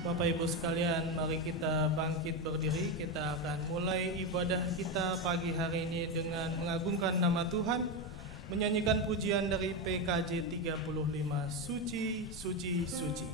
Bapak Ibu sekalian, mari kita bangkit berdiri. Kita akan mulai ibadah kita pagi hari ini dengan mengagungkan nama Tuhan, menyanyikan pujian dari PKJ 35, Suci, Suci, Suci.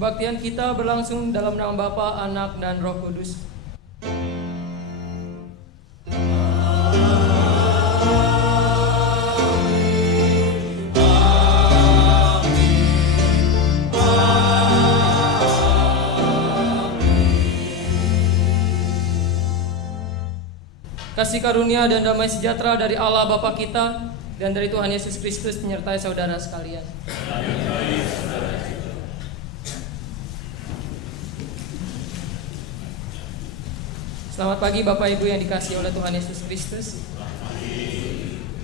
Kebaktian kita berlangsung dalam nama Bapa, Anak, dan Roh Kudus. Kasih karunia dan damai sejahtera dari Allah Bapa kita dan dari Tuhan Yesus Kristus menyertai saudara sekalian. Selamat pagi Bapak Ibu yang dikasihi oleh Tuhan Yesus Kristus.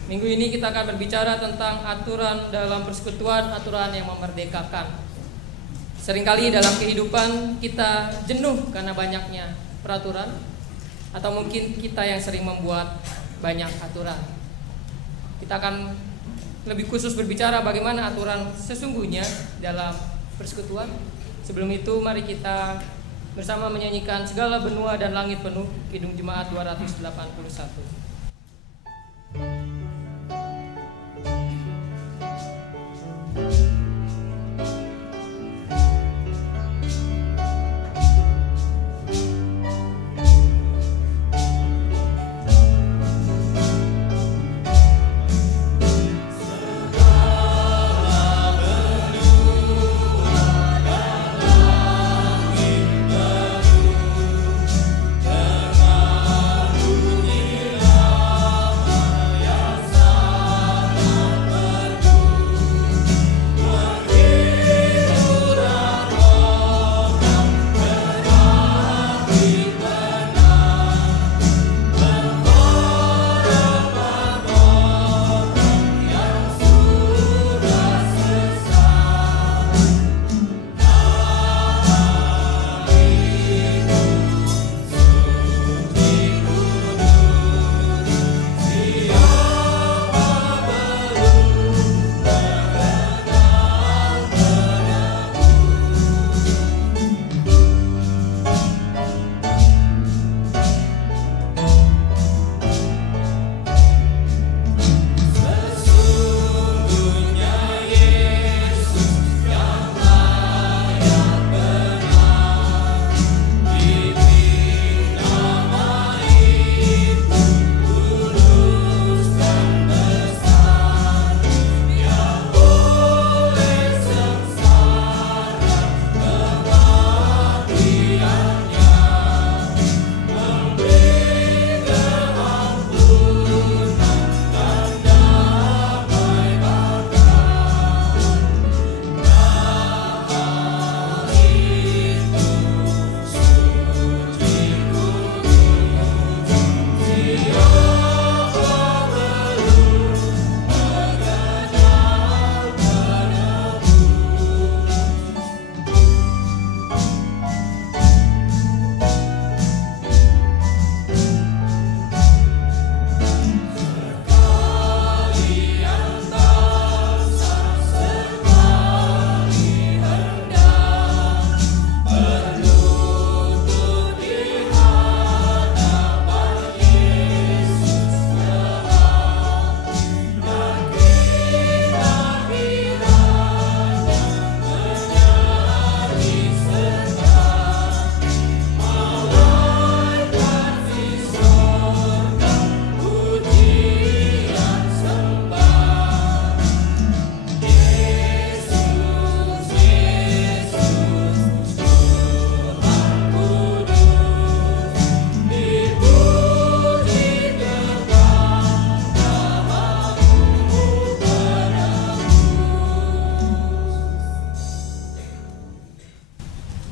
Minggu ini kita akan berbicara tentang aturan dalam persekutuan, aturan yang memerdekakan. Seringkali dalam kehidupan kita jenuh karena banyaknya peraturan, atau mungkin kita yang sering membuat banyak aturan. Kita akan lebih khusus berbicara bagaimana aturan sesungguhnya dalam persekutuan. Sebelum itu mari kita bersama menyanyikan Segala Benua dan Langit Penuh, Kidung Jemaat 281.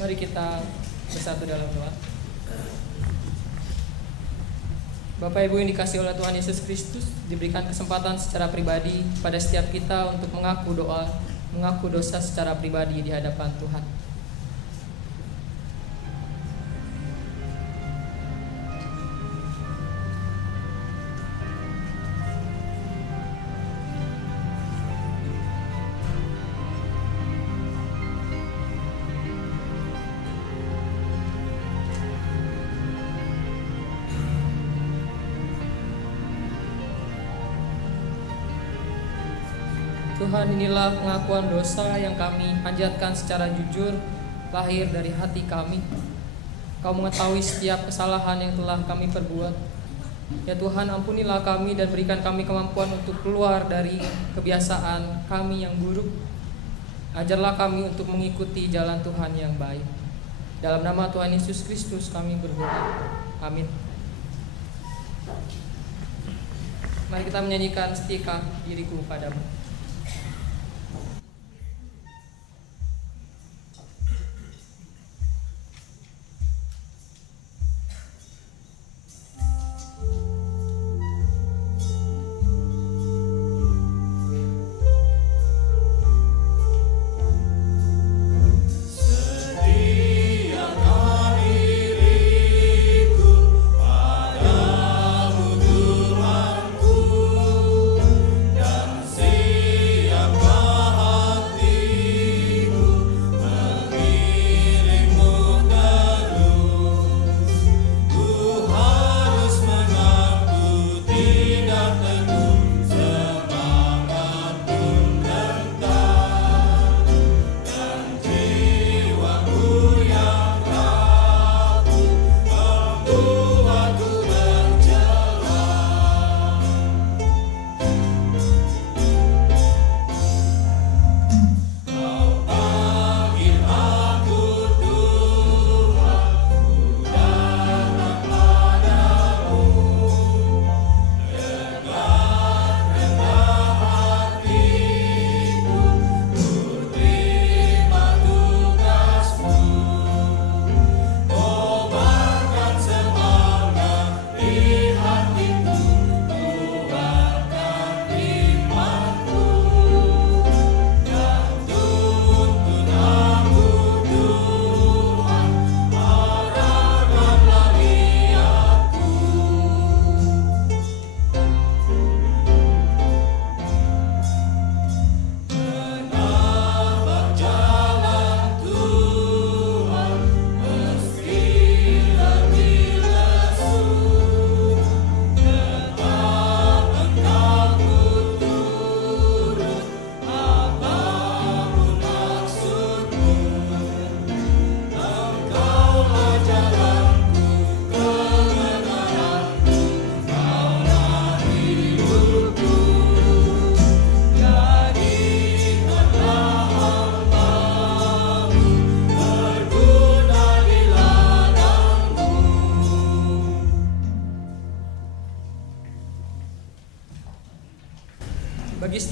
Mari kita bersatu dalam doa. Bapak Ibu yang dikasihi oleh Tuhan Yesus Kristus, diberikan kesempatan secara pribadi pada setiap kita untuk mengaku dosa secara pribadi di hadapan Tuhan. Tuhan, inilah pengakuan dosa yang kami panjatkan secara jujur, lahir dari hati kami. Kau mengetahui setiap kesalahan yang telah kami perbuat. Ya Tuhan, ampunilah kami dan berikan kami kemampuan untuk keluar dari kebiasaan kami yang buruk. Ajarlah kami untuk mengikuti jalan Tuhan yang baik. Dalam nama Tuhan Yesus Kristus kami berdoa. Amin. Mari kita menyanyikan Setia Diriku Padamu.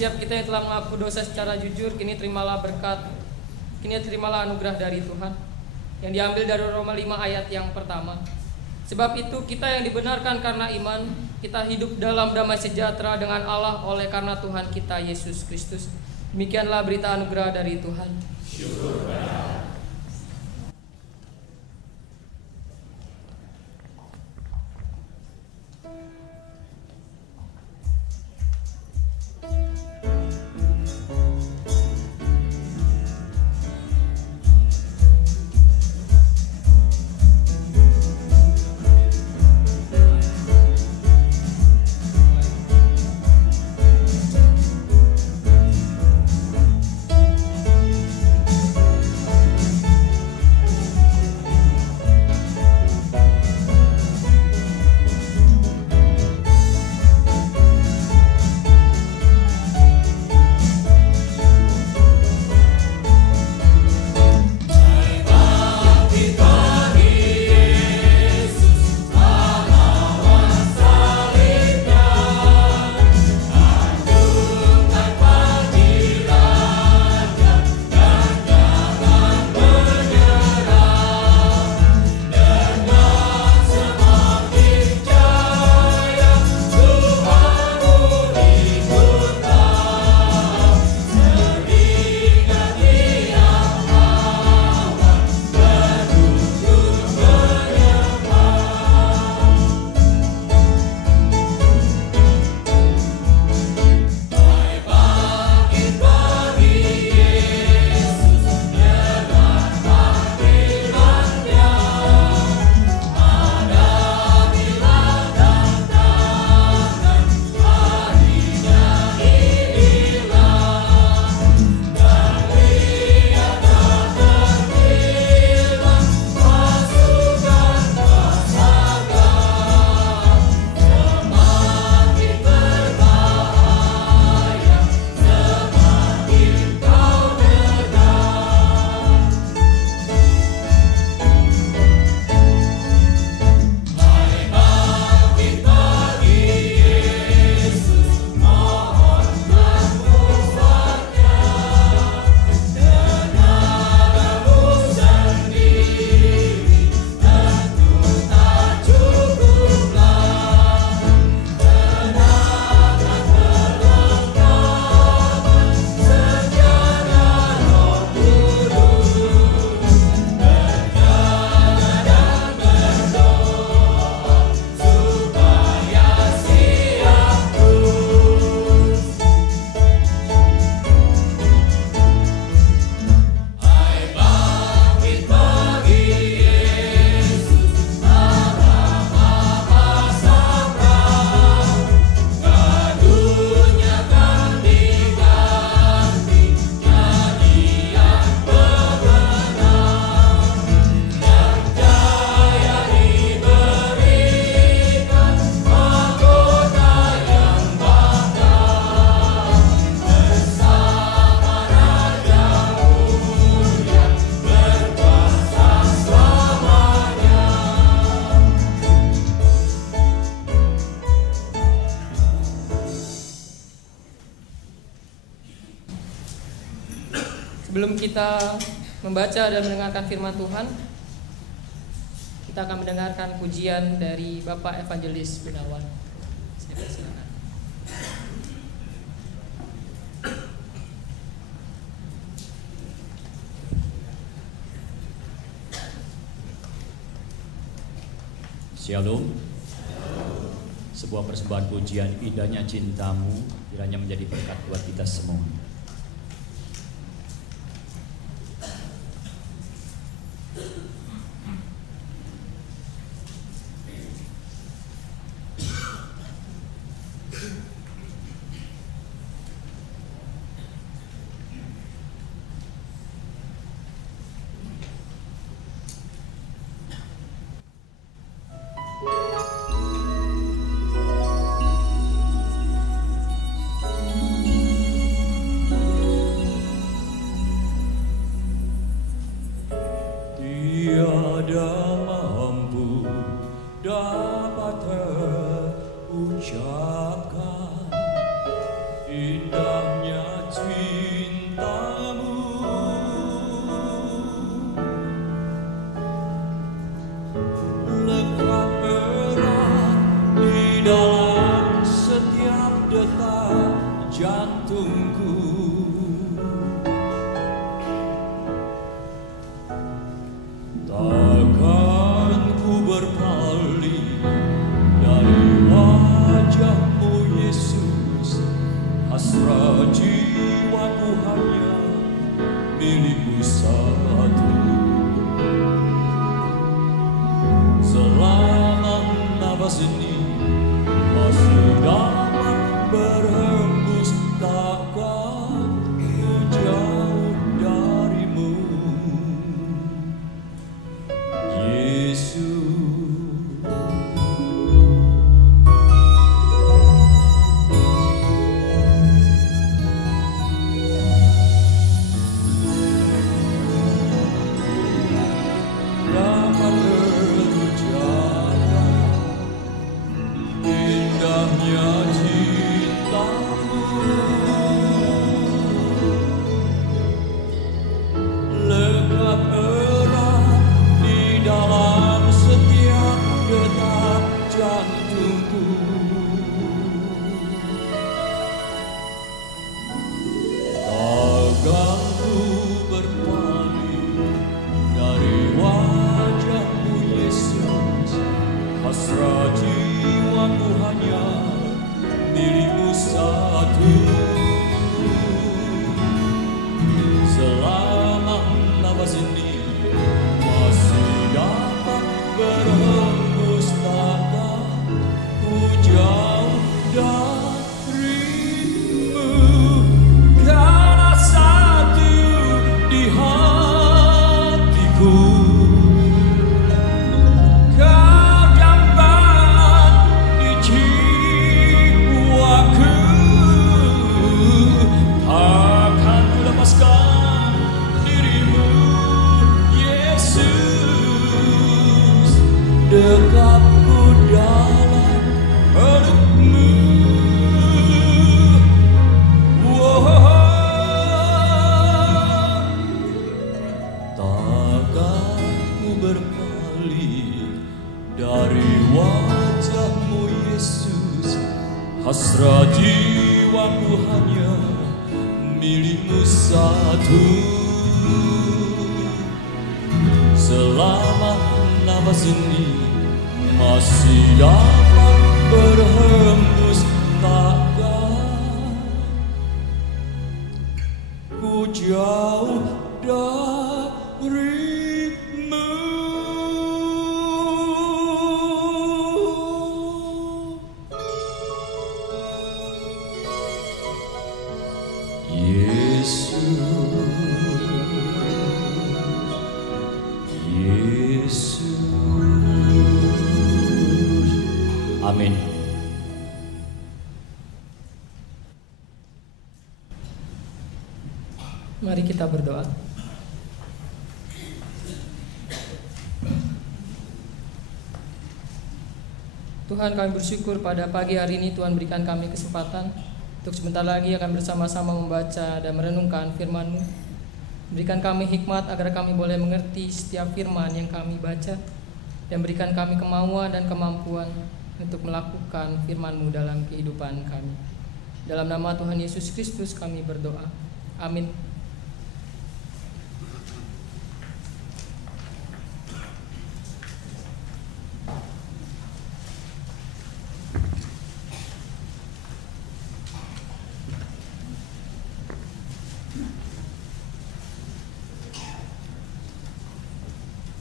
setiap kita yang telah mengaku dosa secara jujur, kini terimalah anugerah dari Tuhan yang diambil dari Roma 5 ayat yang pertama. Sebab itu kita yang dibenarkan karena iman, kita hidup dalam damai sejahtera dengan Allah oleh karena Tuhan kita Yesus Kristus. Demikianlah berita anugerah dari Tuhan. Syukur. Sebelum kita membaca dan mendengarkan firman Tuhan, kita akan mendengarkan pujian dari Bapak Evangelis Gunawan. Saya persilakan. Shalom. Sebuah persembahan pujian indahnya cintamu kiranya menjadi berkat buat kita semua. dapat terucapkan indah milikmu satu. Selama nafas ini masih dapat berhembus, takkan jauh darimu, Yesus. Dapat berbicara indahnya cintamu, lekat erat di dalam setiap detak jantungku. Takkan ku berpaling dari wajahmu, Yesus. Hasrat jiwaku hanya milikmu satu. Selama nafas ini masih dapat berhembus, takkan ku jauh darimu. Karena satu di hatiku, kau gambar di jiwaku. Takkan ku lepaskan dirimu, Yesus. Dekapku dalam pelukmu. Takkan ku berpaling dari wajahmu, Yesus. Hasrat jiwaku hanya milikmu satu. Selama nafas ini masih dapat berhembus, takkan ku jauh darimu. Yesus, Yesus. Amin. Mari kita berdoa. Tuhan, kami bersyukur pada pagi hari ini Tuhan berikan kami kesempatan untuk sebentar lagi akan bersama-sama membaca dan merenungkan firman-Mu. Berikan kami hikmat agar kami boleh mengerti setiap firman yang kami baca, dan berikan kami kemauan dan kemampuan untuk melakukan firman-Mu dalam kehidupan kami. Dalam nama Tuhan Yesus Kristus kami berdoa. Amin.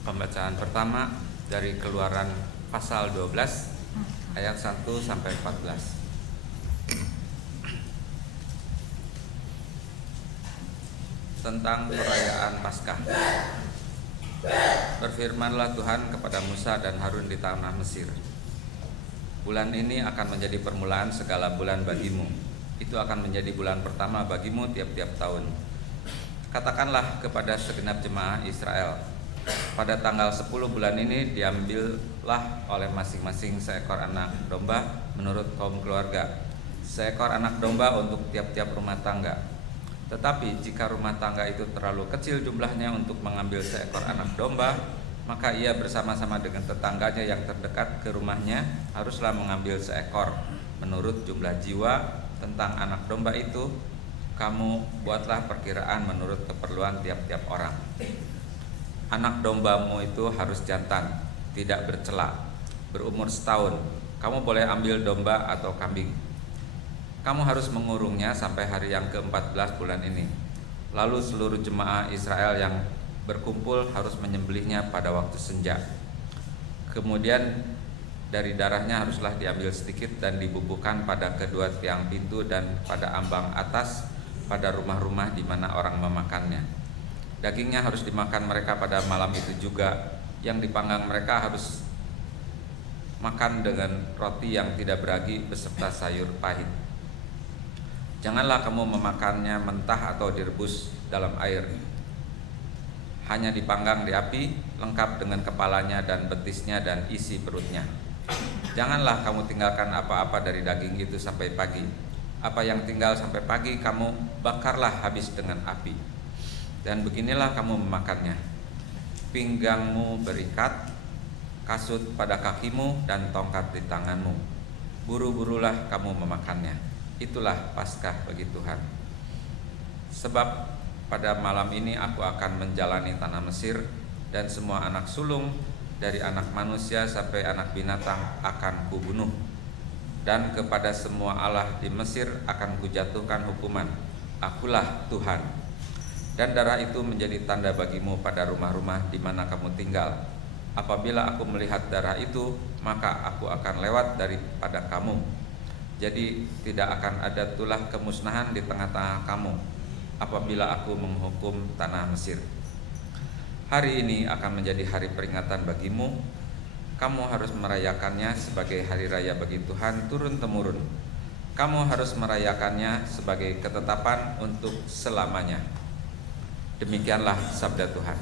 Pembacaan pertama dari Keluaran pasal 12 ayat 1 sampai 14. Tentang perayaan Paskah. Berfirmanlah Tuhan kepada Musa dan Harun di tanah Mesir. Bulan ini akan menjadi permulaan segala bulan bagimu. Itu akan menjadi bulan pertama bagimu tiap-tiap tahun. Katakanlah kepada segenap jemaah Israel, pada tanggal 10 bulan ini diambillah oleh masing-masing seekor anak domba menurut kaum keluarga, seekor anak domba untuk tiap-tiap rumah tangga. Tetapi jika rumah tangga itu terlalu kecil jumlahnya untuk mengambil seekor anak domba, maka ia bersama-sama dengan tetangganya yang terdekat ke rumahnya haruslah mengambil seekor menurut jumlah jiwa. Tentang anak domba itu, kamu buatlah perkiraan menurut keperluan tiap-tiap orang. Anak dombamu itu harus jantan, tidak bercela, berumur setahun. Kamu boleh ambil domba atau kambing. Kamu harus mengurungnya sampai hari yang ke-14 bulan ini. Lalu seluruh jemaah Israel yang berkumpul harus menyembelihnya pada waktu senja. Kemudian dari darahnya haruslah diambil sedikit dan dibubuhkan pada kedua tiang pintu dan pada ambang atas pada rumah-rumah di mana orang memakannya. Dagingnya harus dimakan mereka pada malam itu juga. Yang dipanggang mereka harus makan dengan roti yang tidak beragi beserta sayur pahit. Janganlah kamu memakannya mentah atau direbus dalam air. Hanya dipanggang di api, lengkap dengan kepalanya dan betisnya dan isi perutnya. Janganlah kamu tinggalkan apa-apa dari daging itu sampai pagi. Apa yang tinggal sampai pagi kamu bakarlah habis dengan api. Dan beginilah kamu memakannya. Pinggangmu berikat, kasut pada kakimu dan tongkat di tanganmu. Buru-burulah kamu memakannya. Itulah Paskah bagi Tuhan. Sebab pada malam ini aku akan menjalani tanah Mesir, dan semua anak sulung dari anak manusia sampai anak binatang akan kubunuh. Dan kepada semua Allah di Mesir akan kujatuhkan hukuman. Akulah Tuhan. Dan darah itu menjadi tanda bagimu pada rumah-rumah di mana kamu tinggal. Apabila aku melihat darah itu, maka aku akan lewat daripada kamu. Jadi tidak akan ada tulah kemusnahan di tengah-tengah kamu apabila aku menghukum tanah Mesir. Hari ini akan menjadi hari peringatan bagimu. Kamu harus merayakannya sebagai hari raya bagi Tuhan turun-temurun. Kamu harus merayakannya sebagai ketetapan untuk selamanya. Demikianlah sabda Tuhan.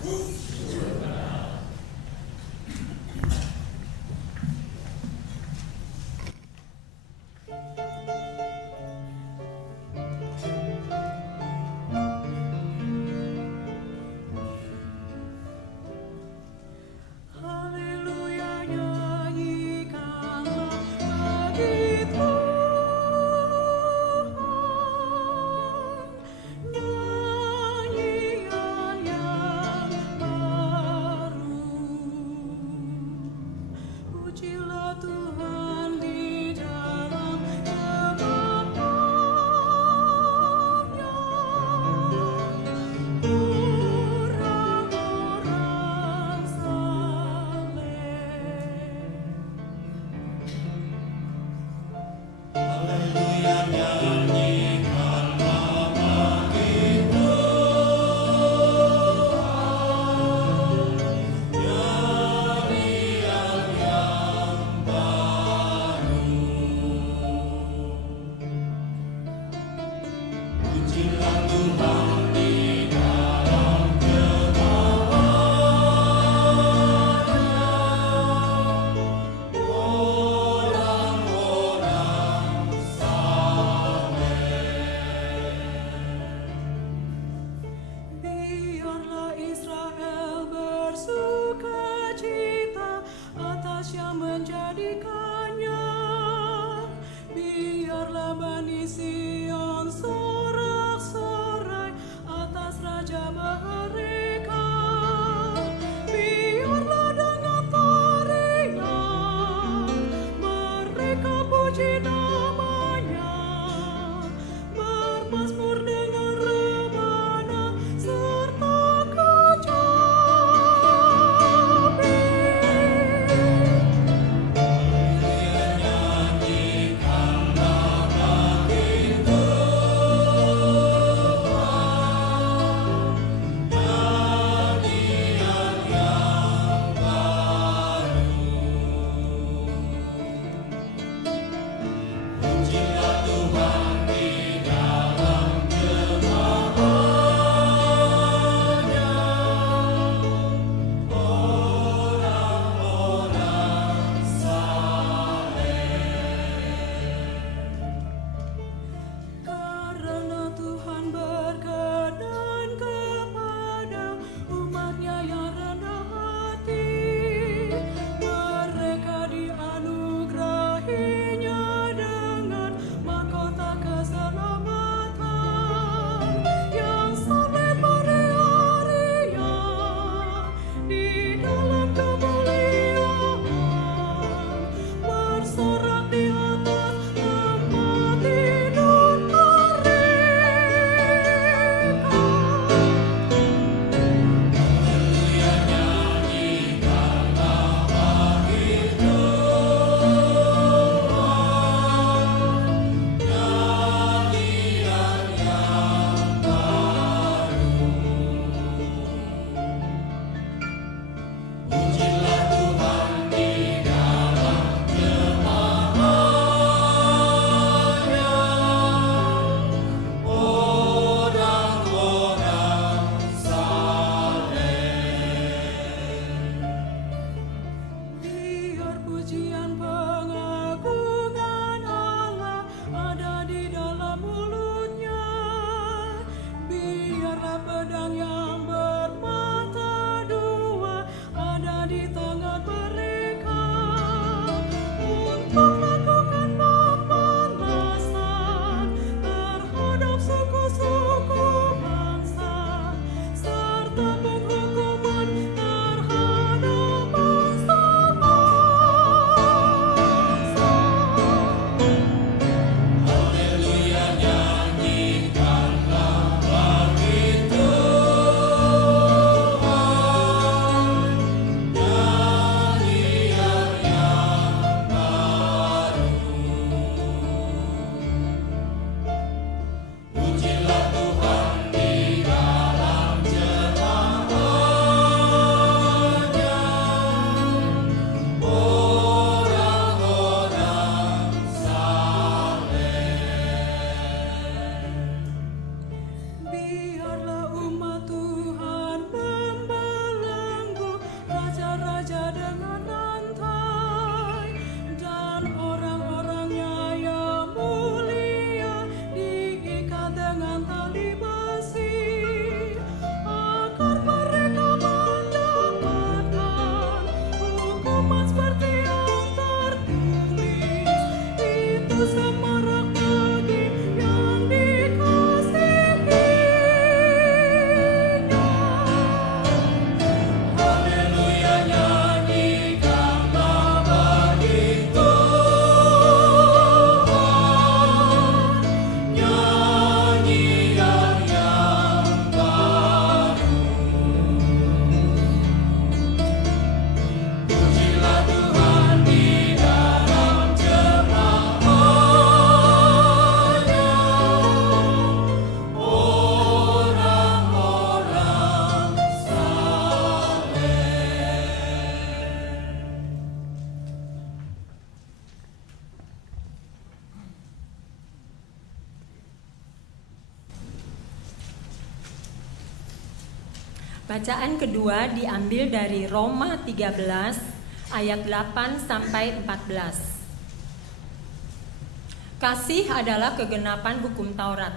Bacaan kedua diambil dari Roma 13 ayat 8 sampai 14. Kasih adalah kegenapan hukum Taurat.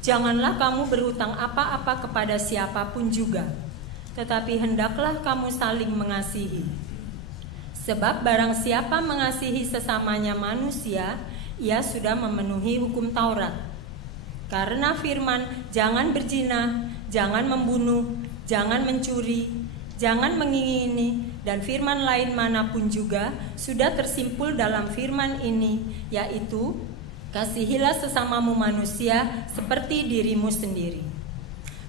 Janganlah kamu berhutang apa-apa kepada siapapun juga, tetapi hendaklah kamu saling mengasihi. Sebab barang siapa mengasihi sesamanya manusia, ia sudah memenuhi hukum Taurat. Karena firman, jangan berzina, jangan membunuh, jangan mencuri, jangan mengingini, dan firman lain manapun juga sudah tersimpul dalam firman ini, yaitu kasihilah sesamamu manusia seperti dirimu sendiri.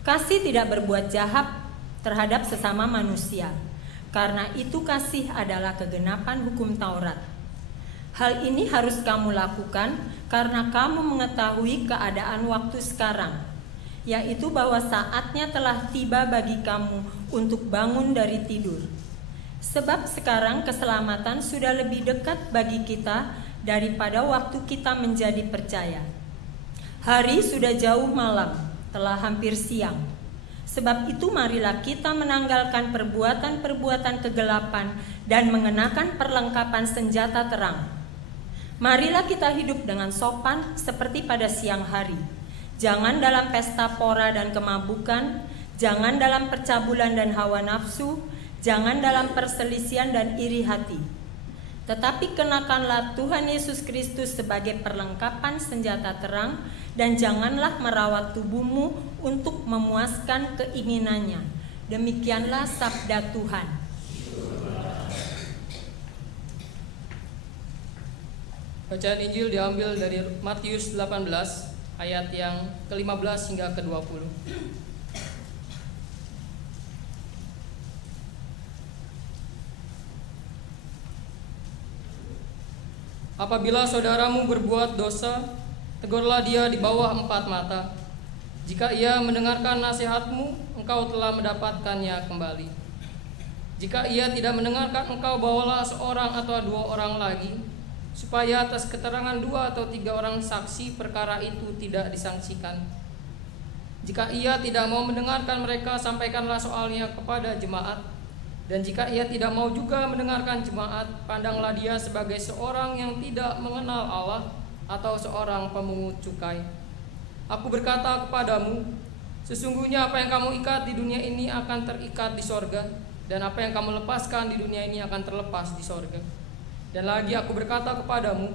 Kasih tidak berbuat jahat terhadap sesama manusia, karena itu kasih adalah kegenapan hukum Taurat. Hal ini harus kamu lakukan karena kamu mengetahui keadaan waktu sekarang, yaitu bahwa saatnya telah tiba bagi kamu untuk bangun dari tidur. Sebab sekarang keselamatan sudah lebih dekat bagi kita daripada waktu kita menjadi percaya. Hari sudah jauh malam, telah hampir siang. Sebab itu marilah kita menanggalkan perbuatan-perbuatan kegelapan dan mengenakan perlengkapan senjata terang. Marilah kita hidup dengan sopan seperti pada siang hari. Jangan dalam pesta pora dan kemabukan, jangan dalam percabulan dan hawa nafsu, jangan dalam perselisihan dan iri hati. Tetapi kenakanlah Tuhan Yesus Kristus sebagai perlengkapan senjata terang, dan janganlah merawat tubuhmu untuk memuaskan keinginannya. Demikianlah sabda Tuhan. Bacaan Injil diambil dari Matius 18 ayat yang ke-15 hingga ke-20. Apabila saudaramu berbuat dosa, tegurlah dia di bawah 4 mata. Jika ia mendengarkan nasihatmu, engkau telah mendapatkannya kembali. Jika ia tidak mendengarkan, engkau bawalah seorang atau 2 orang lagi, supaya atas keterangan 2 atau 3 orang saksi perkara itu tidak disangsikan. Jika ia tidak mau mendengarkan mereka, sampaikanlah soalnya kepada jemaat. Dan jika ia tidak mau juga mendengarkan jemaat, pandanglah dia sebagai seorang yang tidak mengenal Allah atau seorang pemungut cukai. Aku berkata kepadamu, sesungguhnya apa yang kamu ikat di dunia ini akan terikat di sorga, dan apa yang kamu lepaskan di dunia ini akan terlepas di sorga. Dan lagi aku berkata kepadamu,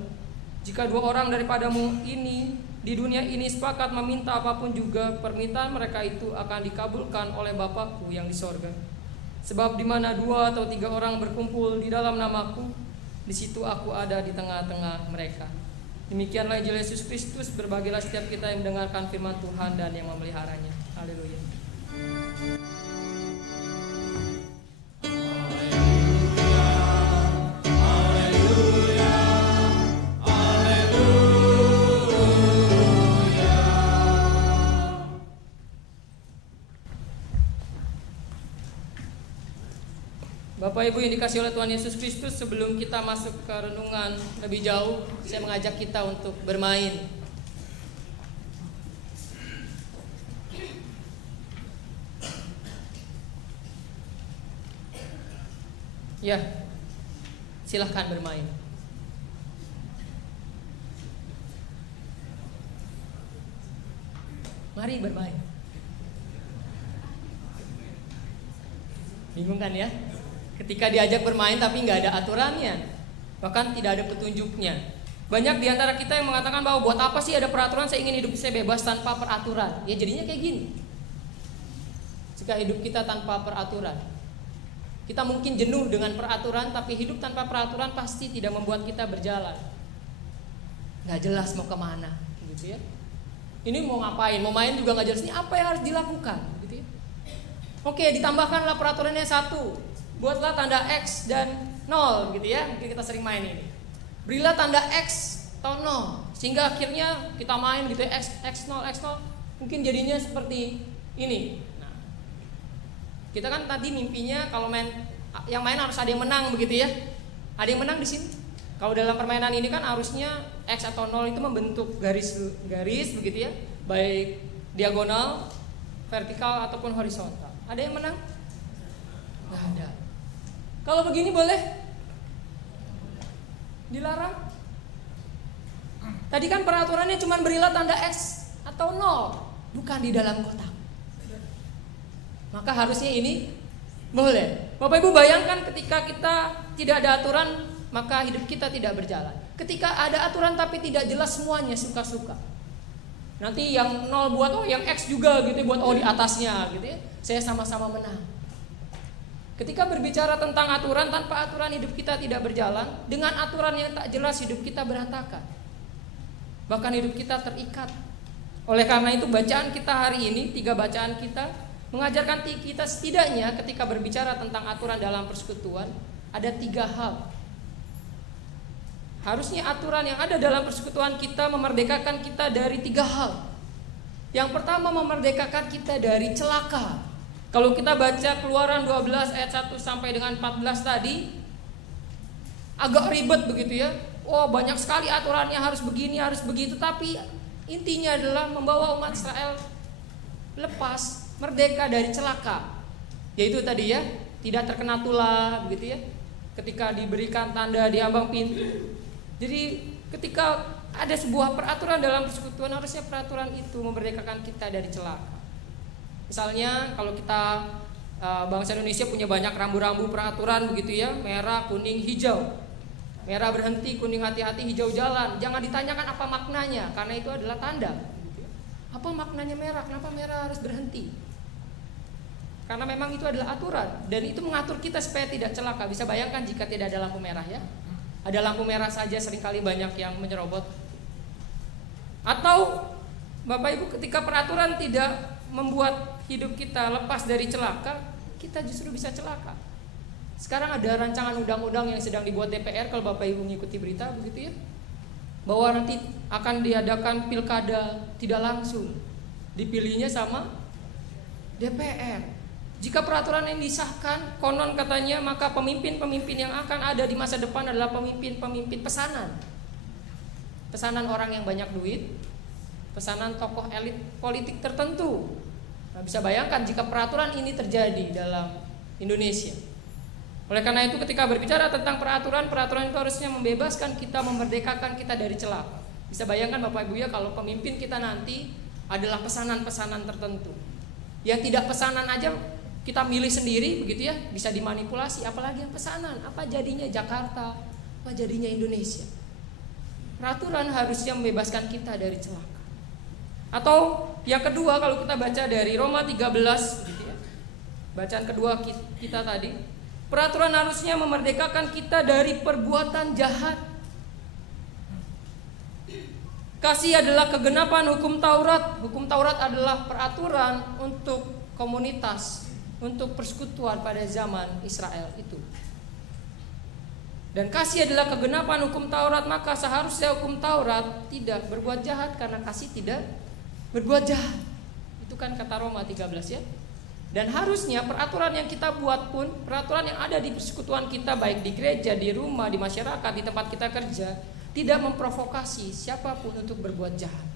jika 2 orang daripadamu ini di dunia ini sepakat meminta apapun juga, permintaan mereka itu akan dikabulkan oleh Bapa-Ku yang di sorga. Sebab di mana 2 atau 3 orang berkumpul di dalam namaku, di situ aku ada di tengah-tengah mereka. Demikianlah Injil Yesus Kristus. Berbahagialah setiap kita yang mendengarkan firman Tuhan dan yang memeliharanya. Haleluya. Bapak Ibu yang dikasihi oleh Tuhan Yesus Kristus, sebelum kita masuk ke renungan lebih jauh, saya mengajak kita untuk bermain. Ya, silahkan bermain. Mari bermain. Bingung kan ya? Ketika diajak bermain tapi nggak ada aturannya, bahkan tidak ada petunjuknya. Banyak di antara kita yang mengatakan bahwa buat apa sih ada peraturan, saya ingin hidup saya bebas tanpa peraturan. Ya jadinya kayak gini. Jika hidup kita tanpa peraturan, kita mungkin jenuh dengan peraturan, tapi hidup tanpa peraturan pasti tidak membuat kita berjalan. Nggak jelas mau kemana, gitu ya. Ini mau ngapain, mau main juga nggak jelas. Ini apa yang harus dilakukan, gitu ya. Oke, ditambahkanlah peraturannya 1. Buatlah tanda X dan 0 gitu ya. Mungkin kita sering main ini. Berilah tanda X atau 0 sehingga akhirnya kita main gitu ya, X0 mungkin jadinya seperti ini. Nah, kita kan tadi mimpinya kalau yang main harus ada yang menang begitu ya. Ada yang menang di sini. Kalau dalam permainan ini kan harusnya X atau 0 itu membentuk garis begitu ya, baik diagonal vertikal ataupun horizontal. Ada yang menang? Nggak ada. Kalau begini boleh? Dilarang? Tadi kan peraturannya cuma berilah tanda X atau 0, bukan di dalam kotak. Maka harusnya ini boleh. Bapak Ibu bayangkan ketika kita tidak ada aturan, maka hidup kita tidak berjalan. Ketika ada aturan tapi tidak jelas semuanya suka-suka. Nanti yang 0 buat yang X juga gitu buat di atasnya gitu ya. Saya sama-sama menang. Ketika berbicara tentang aturan, tanpa aturan hidup kita tidak berjalan. Dengan aturan yang tak jelas hidup kita berantakan. Bahkan hidup kita terikat. Oleh karena itu bacaan kita hari ini, 3 bacaan kita mengajarkan kita setidaknya ketika berbicara tentang aturan dalam persekutuan ada 3 hal. Harusnya aturan yang ada dalam persekutuan kita memerdekakan kita dari 3 hal. Yang pertama memerdekakan kita dari celaka. Kalau kita baca Keluaran 12 ayat 1 sampai dengan 14 tadi agak ribet begitu ya. Oh, banyak sekali aturannya, harus begini, harus begitu. Tapi intinya adalah membawa umat Israel lepas, merdeka dari celaka. Yaitu tadi ya, tidak terkena tulah begitu ya. Ketika diberikan tanda di ambang pintu. Jadi ketika ada sebuah peraturan dalam persekutuan, harusnya peraturan itu memerdekakan kita dari celaka. Misalnya kalau kita bangsa Indonesia punya banyak rambu-rambu peraturan begitu ya, merah, kuning, hijau. Merah berhenti, kuning hati-hati, hijau jalan. Jangan ditanyakan apa maknanya, karena itu adalah tanda. Apa maknanya merah? Kenapa merah harus berhenti? Karena memang itu adalah aturan, dan itu mengatur kita supaya tidak celaka. Bisa bayangkan jika tidak ada lampu merah ya. Ada lampu merah saja seringkali banyak yang menyerobot. Atau Bapak Ibu ketika peraturan tidak membuat hidup kita lepas dari celaka, kita justru bisa celaka. Sekarang ada rancangan undang-undang yang sedang dibuat DPR, kalau Bapak Ibu mengikuti berita begitu ya, bahwa nanti akan diadakan pilkada tidak langsung, dipilihnya sama DPR. Jika peraturan yang disahkan, konon katanya maka pemimpin-pemimpin yang akan ada di masa depan adalah pemimpin-pemimpin pesanan. Pesanan orang yang banyak duit, pesanan tokoh elit politik tertentu. Nah, bisa bayangkan jika peraturan ini terjadi dalam Indonesia. Oleh karena itu ketika berbicara tentang peraturan itu harusnya membebaskan kita, memerdekakan kita dari celaka. Bisa bayangkan Bapak Ibu ya, kalau pemimpin kita nanti adalah pesanan-pesanan tertentu. Yang tidak pesanan aja kita milih sendiri begitu ya, bisa dimanipulasi, apalagi yang pesanan. Apa jadinya Jakarta? Apa jadinya Indonesia? Peraturan harusnya membebaskan kita dari celaka. Atau yang kedua kalau kita baca dari Roma 13 gitu ya. Bacaan kedua kita tadi, peraturan harusnya memerdekakan kita dari perbuatan jahat. Kasih adalah kegenapan hukum Taurat. Hukum Taurat adalah peraturan untuk komunitas, untuk persekutuan pada zaman Israel itu. Dan kasih adalah kegenapan hukum Taurat, maka seharusnya hukum Taurat tidak berbuat jahat karena kasih tidak berbuat jahat. Itu kan kata Roma 13 ya. Dan harusnya peraturan yang kita buat pun, peraturan yang ada di persekutuan kita, baik di gereja, di rumah, di masyarakat, di tempat kita kerja, tidak memprovokasi siapapun untuk berbuat jahat.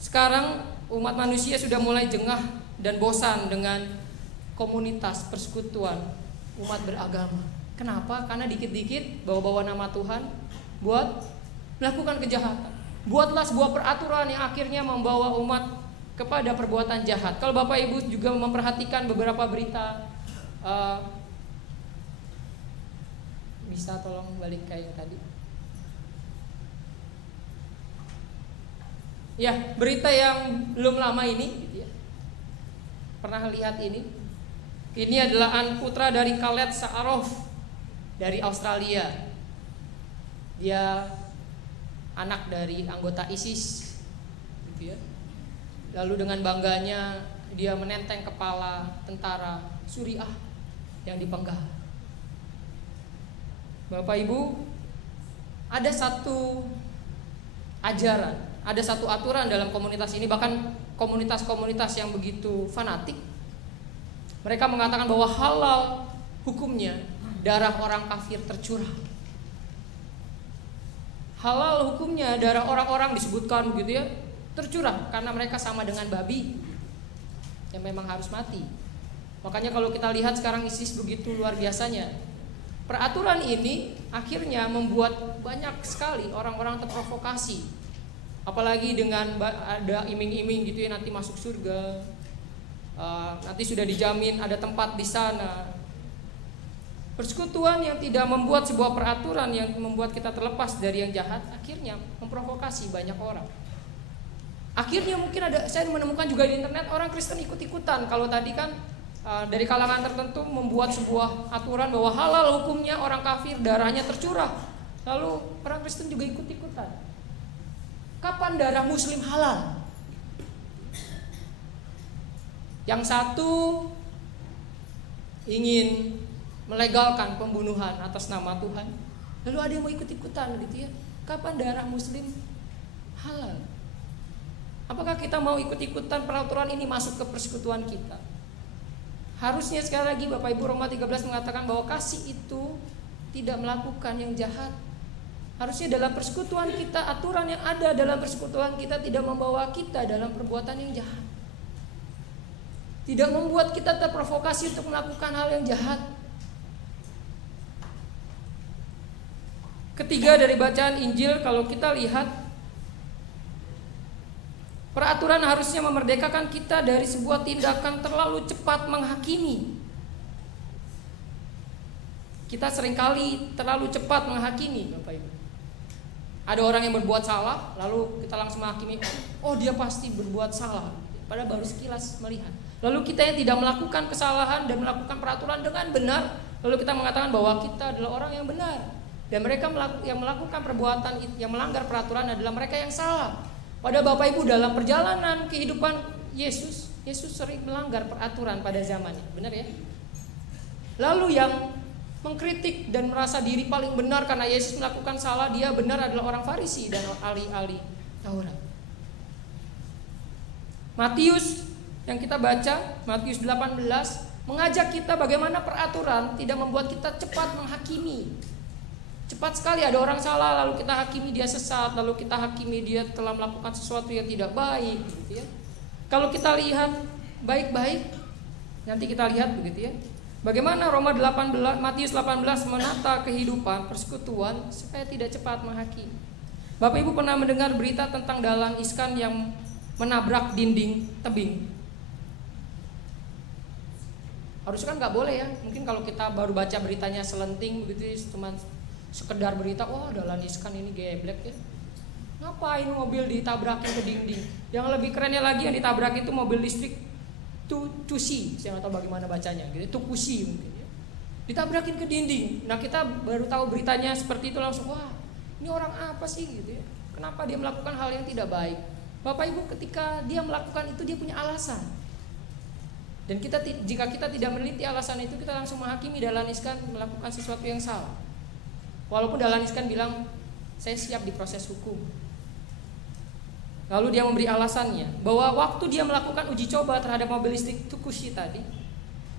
Sekarang umat manusia sudah mulai jengah dan bosan dengan komunitas persekutuan umat beragama. Kenapa? Karena dikit-dikit bawa-bawa nama Tuhan buat melakukan kejahatan. Buatlah sebuah peraturan yang akhirnya membawa umat kepada perbuatan jahat. Kalau Bapak Ibu juga memperhatikan beberapa berita, bisa tolong balik ke yang tadi. Ya, berita yang belum lama ini, gitu ya. Pernah lihat ini? Ini adalah anak putra dari Khaled Sa'arof dari Australia. Dia anak dari anggota ISIS gitu ya. Lalu dengan bangganya dia menenteng kepala tentara Suriah yang dipenggal. Bapak Ibu, ada satu ajaran, ada satu aturan dalam komunitas ini, bahkan komunitas-komunitas yang begitu fanatik. Mereka mengatakan bahwa halal hukumnya darah orang kafir tercurah. Halal hukumnya darah orang-orang disebutkan begitu ya, tercurah karena mereka sama dengan babi yang memang harus mati. Makanya kalau kita lihat sekarang ISIS begitu luar biasanya, peraturan ini akhirnya membuat banyak sekali orang-orang terprovokasi. Apalagi dengan ada iming-iming gitu ya, nanti masuk surga, nanti sudah dijamin ada tempat di sana. Persekutuan yang tidak membuat sebuah peraturan yang membuat kita terlepas dari yang jahat, akhirnya memprovokasi banyak orang. Akhirnya mungkin saya menemukan juga di internet orang Kristen ikut-ikutan. Kalau tadi kan dari kalangan tertentu membuat sebuah aturan bahwa halal hukumnya orang kafir darahnya tercurah, lalu orang Kristen juga ikut-ikutan. Kapan darah Muslim halal? Yang satu ingin melegalkan pembunuhan atas nama Tuhan, lalu ada yang mau ikut-ikutan gitu ya. Kapan darah Muslim halal? Apakah kita mau ikut-ikutan peraturan ini masuk ke persekutuan kita? Harusnya sekali lagi Bapak Ibu, Roma 13 mengatakan bahwa kasih itu tidak melakukan yang jahat. Harusnya dalam persekutuan kita, aturan yang ada dalam persekutuan kita tidak membawa kita dalam perbuatan yang jahat, tidak membuat kita terprovokasi untuk melakukan hal yang jahat. Ketiga dari bacaan Injil, kalau kita lihat, peraturan harusnya memerdekakan kita dari sebuah tindakan terlalu cepat menghakimi. Kita seringkali terlalu cepat menghakimi, Bapak Ibu. Ada orang yang berbuat salah, lalu kita langsung menghakimi, oh dia pasti berbuat salah, padahal baru sekilas melihat. Lalu kita yang tidak melakukan kesalahan dan melakukan peraturan dengan benar, lalu kita mengatakan bahwa kita adalah orang yang benar. Dan mereka yang melakukan perbuatan yang melanggar peraturan adalah mereka yang salah. Padahal Bapak Ibu, dalam perjalanan kehidupan Yesus sering melanggar peraturan pada zamannya, benar ya? Lalu yang mengkritik dan merasa diri paling benar karena Yesus melakukan salah, dia benar adalah orang Farisi dan ahli-ahli Taurat. Matius yang kita baca, Matius 18, mengajak kita bagaimana peraturan tidak membuat kita cepat menghakimi. Cepat sekali ada orang salah lalu kita hakimi dia sesat, lalu kita hakimi dia telah melakukan sesuatu yang tidak baik gitu ya. Kalau kita lihat baik-baik, nanti kita lihat begitu ya, bagaimana Matius 18 menata kehidupan persekutuan supaya tidak cepat menghakimi. Bapak Ibu pernah mendengar berita tentang Dahlan Iskan yang menabrak dinding tebing? Harusnya kan nggak boleh ya. Mungkin kalau kita baru baca beritanya selenting begitu, cuma sekedar berita, wah Dahlan Iskan ini geblek ya, ngapain mobil ditabrakin ke dinding. Yang lebih kerennya lagi, yang ditabrak itu mobil listrik Tukusi, saya nggak tahu bagaimana bacanya gitu, Tukusi mungkin ya, ditabrakin ke dinding. Nah kita baru tahu beritanya seperti itu langsung, wah ini orang apa sih gitu ya, kenapa dia melakukan hal yang tidak baik. Bapak Ibu, ketika dia melakukan itu dia punya alasan. Dan jika kita tidak meneliti alasan itu, kita langsung menghakimi Dahlan Iskan melakukan sesuatu yang salah. Walaupun Dahlan Iskan bilang, saya siap diproses hukum. Lalu dia memberi alasannya bahwa waktu dia melakukan uji coba terhadap mobil listrik Tukusi tadi,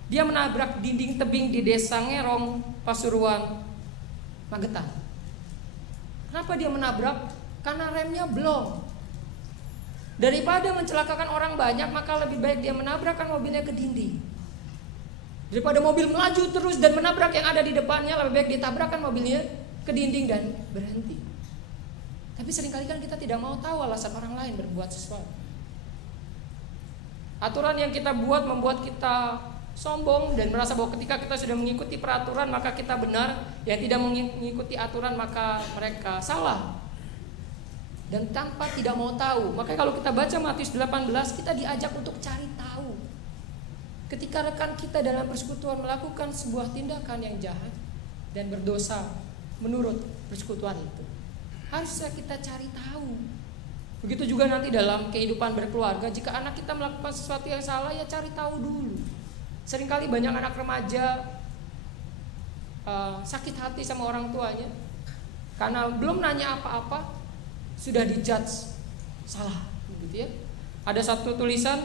dia menabrak dinding tebing di desa Ngerong, Pasuruan, Magetan. Kenapa dia menabrak? Karena remnya blong. Daripada mencelakakan orang banyak, maka lebih baik dia menabrakkan mobilnya ke dinding. Daripada mobil melaju terus dan menabrak yang ada di depannya, lebih baik ditabrakkan mobilnya ke dinding dan berhenti. Tapi seringkali kan kita tidak mau tahu alasan orang lain berbuat sesuatu. Aturan yang kita buat membuat kita sombong dan merasa bahwa ketika kita sudah mengikuti peraturan maka kita benar, yang tidak mengikuti aturan maka mereka salah. Dan tanpa tidak mau tahu. Makanya kalau kita baca Matius 18, kita diajak untuk cari tahu. Ketika rekan kita dalam persekutuan melakukan sebuah tindakan yang jahat dan berdosa menurut persekutuan itu, harusnya kita cari tahu. Begitu juga nanti dalam kehidupan berkeluarga, jika anak kita melakukan sesuatu yang salah, ya cari tahu dulu. Seringkali banyak anak remaja sakit hati sama orang tuanya karena belum nanya apa-apa sudah dijudge salah, begitu ya. Ada satu tulisan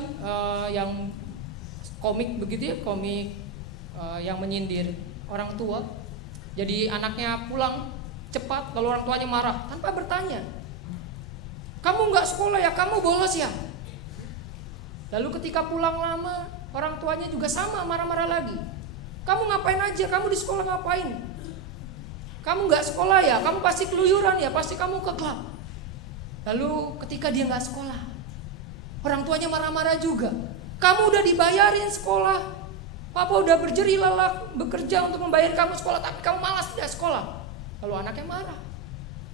yang komik begitu ya, komik yang menyindir orang tua. Jadi anaknya pulang cepat lalu orang tuanya marah tanpa bertanya. Kamu nggak sekolah ya, kamu bolos ya. Lalu ketika pulang lama, orang tuanya juga sama marah-marah lagi. Kamu ngapain aja, kamu di sekolah ngapain? Kamu nggak sekolah ya, kamu pasti keluyuran ya, pasti kamu ke klub. Lalu ketika dia nggak sekolah, orang tuanya marah-marah juga. Kamu udah dibayarin sekolah, papa udah berjerih lelah bekerja untuk membayar kamu sekolah, tapi kamu malas tidak sekolah. Lalu anaknya marah.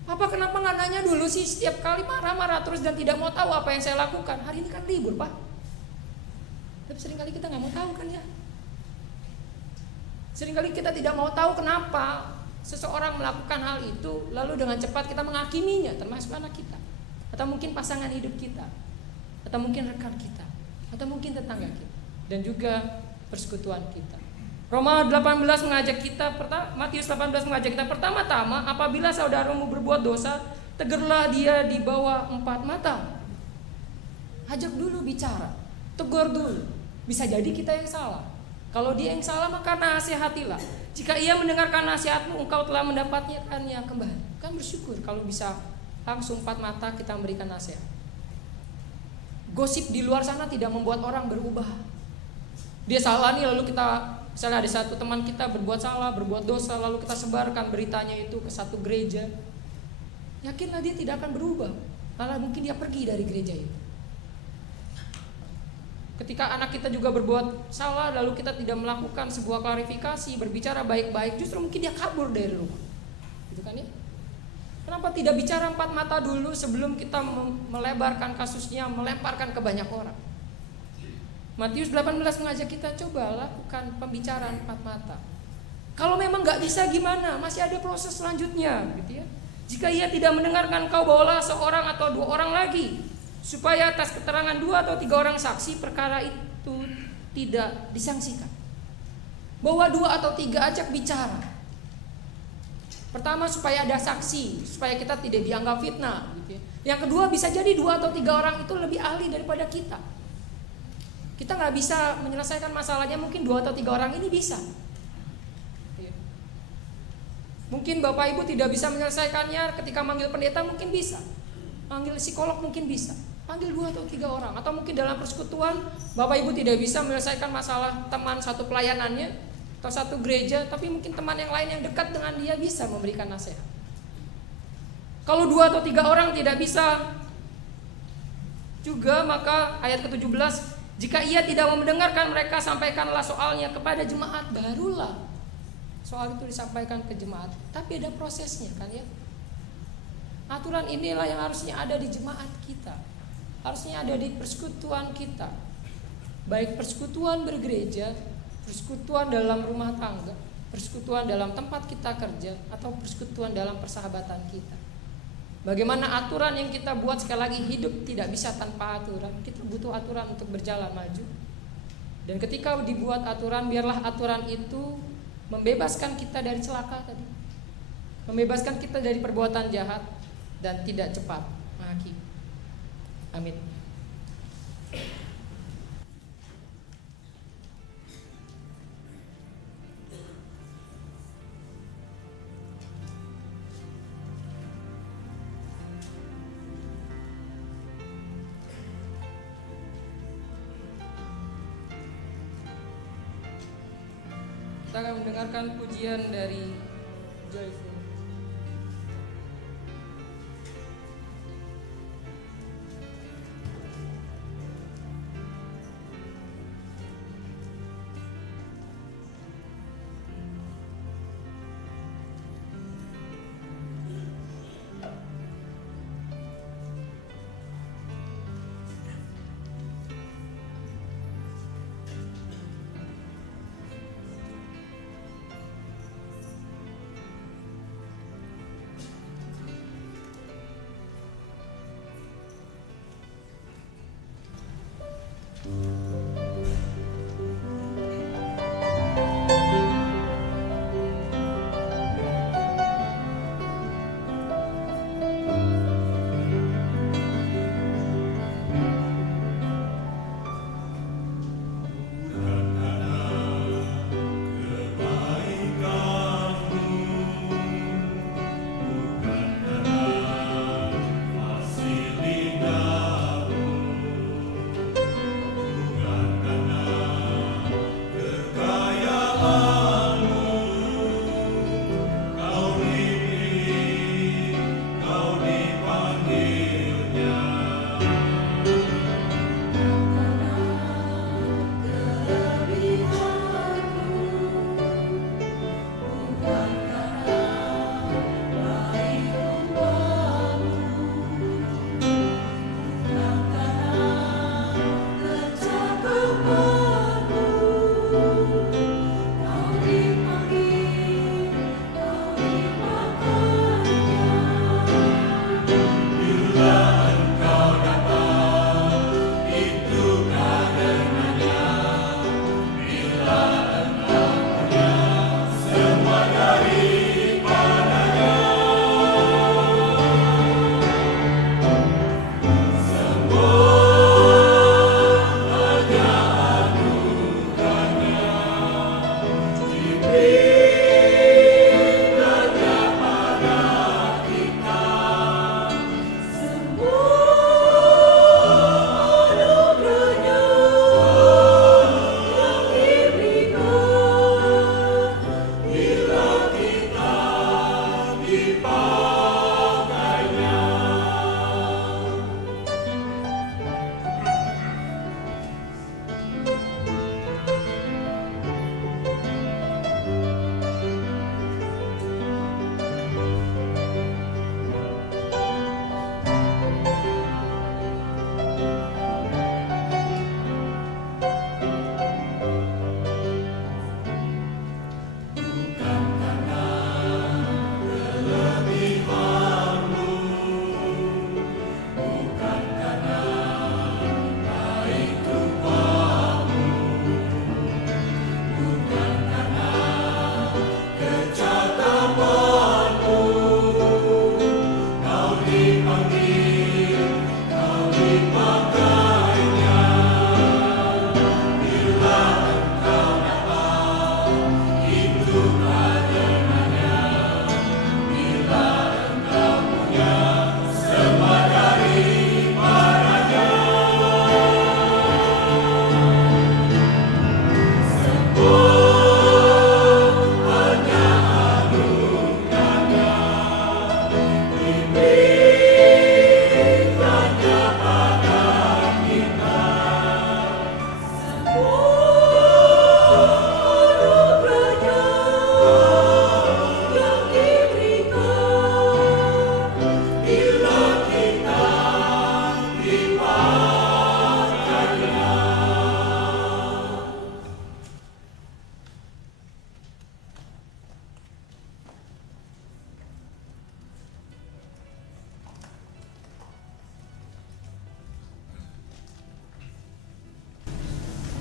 Papa kenapa nggak nanya dulu sih, setiap kali marah-marah terus dan tidak mau tahu apa yang saya lakukan. Hari ini kan libur, Pak. Tapi seringkali kita nggak mau tahu kan ya. Seringkali kita tidak mau tahu kenapa seseorang melakukan hal itu, lalu dengan cepat kita menghakiminya, termasuk anak kita, atau mungkin pasangan hidup kita, atau mungkin rekan kita, atau mungkin tetangga kita, dan juga persekutuan kita. Roma 18 mengajak kita, Matius 18 mengajak kita, pertama-tama apabila saudaramu berbuat dosa, tegurlah dia di bawah 4 mata. Ajak dulu bicara, tegur dulu. Bisa jadi kita yang salah. Kalau dia yang salah maka nasihatilah. Jika ia mendengarkan nasihatmu, engkau telah mendapatkannya kembali. Kan bersyukur kalau bisa langsung 4 mata kita memberikan nasihat. Gosip di luar sana tidak membuat orang berubah. Dia salah nih, lalu kita, misalnya ada satu teman kita berbuat salah, berbuat dosa, lalu kita sebarkan beritanya itu ke satu gereja. Yakinlah dia tidak akan berubah. Malah mungkin dia pergi dari gereja itu. Ketika anak kita juga berbuat salah, lalu kita tidak melakukan sebuah klarifikasi, berbicara baik-baik, justru mungkin dia kabur dari rumah. Gitu kan ya? Kenapa tidak bicara 4 mata dulu sebelum kita melebarkan kasusnya, melemparkan ke banyak orang? Matius 18 mengajak kita, coba lakukan pembicaraan 4 mata. Kalau memang gak bisa gimana? Masih ada proses selanjutnya, gitu ya. Jika ia tidak mendengarkan, kau bawalah seorang atau 2 orang lagi, supaya atas keterangan 2 atau 3 orang saksi perkara itu tidak disangsikan. Bawa 2 atau 3, ajak bicara. Pertama supaya ada saksi, supaya kita tidak dianggap fitnah, gitu ya. Yang kedua bisa jadi 2 atau 3 orang itu lebih ahli daripada kita. Kita nggak bisa menyelesaikan masalahnya, mungkin 2 atau 3 orang ini bisa. Mungkin Bapak Ibu tidak bisa menyelesaikannya ketika manggil pendeta, mungkin bisa. Manggil psikolog mungkin bisa. Panggil 2 atau 3 orang. Atau mungkin dalam persekutuan Bapak Ibu tidak bisa menyelesaikan masalah teman satu pelayanannya atau satu gereja, tapi mungkin teman yang lain yang dekat dengan dia bisa memberikan nasihat. Kalau 2 atau 3 orang tidak bisa juga, maka ayat ke-17, jika ia tidak mau mendengarkan mereka, sampaikanlah soalnya kepada jemaat. Barulah soal itu disampaikan ke jemaat. Tapi ada prosesnya kan ya. Aturan inilah yang harusnya ada di jemaat kita, harusnya ada di persekutuan kita, baik persekutuan bergereja, persekutuan dalam rumah tangga, persekutuan dalam tempat kita kerja, atau persekutuan dalam persahabatan kita. Bagaimana aturan yang kita buat, sekali lagi hidup tidak bisa tanpa aturan. Kita butuh aturan untuk berjalan maju. Dan ketika dibuat aturan, biarlah aturan itu membebaskan kita dari celaka tadi, membebaskan kita dari perbuatan jahat, dan tidak cepat menghakimi. Amin. Kita akan mendengarkan pujian dari Joyful.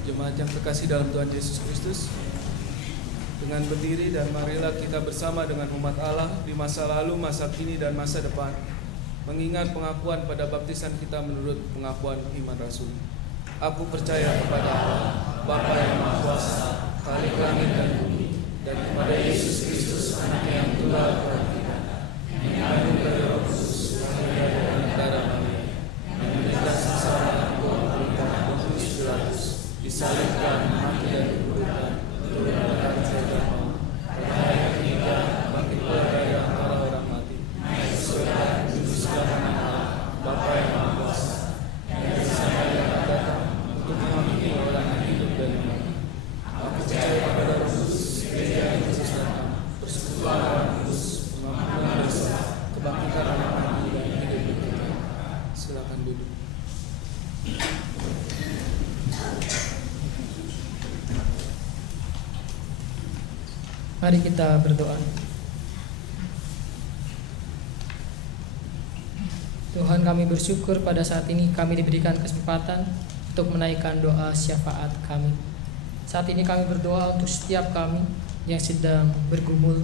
Jemaat yang terkasih dalam Tuhan Yesus Kristus, dengan berdiri dan marilah kita bersama dengan umat Allah di masa lalu, masa kini, dan masa depan, mengingat pengakuan pada baptisan kita menurut pengakuan iman Rasul. Aku percaya kepada Allah, Bapa yang Maha Kuasa, Khalik langit dan bumi, dan kepada Yesus Kristus, Anaknya yang tunggal Tuhan kita, yang mengandung dari Roh Kudus, lahir dari darah Maria, yang menderita sengsara, Pontius Pilatus, disalibkan, mati dan dikuburkan, turun dari kerajaan maut, pada hari ketiga bangkit pula dari antara orang mati, naik ke surga, menuju sebelah kanan Allah, Bapa yang Maha Kuasa, yang dari sana yang akan datang untuk menghakimi orang yang hidup dan yang mati. Aku percaya kepada Roh Kudus, Gereja yang khusus dan aman, persekutuan orang kudus, pengampunan dosa, kebangkitan orang mati dan hidup kekal. Silakan duduk. Mari kita berdoa. Tuhan, kami bersyukur pada saat ini kami diberikan kesempatan untuk menaikkan doa syafaat kami. Saat ini kami berdoa untuk setiap kami yang sedang bergumul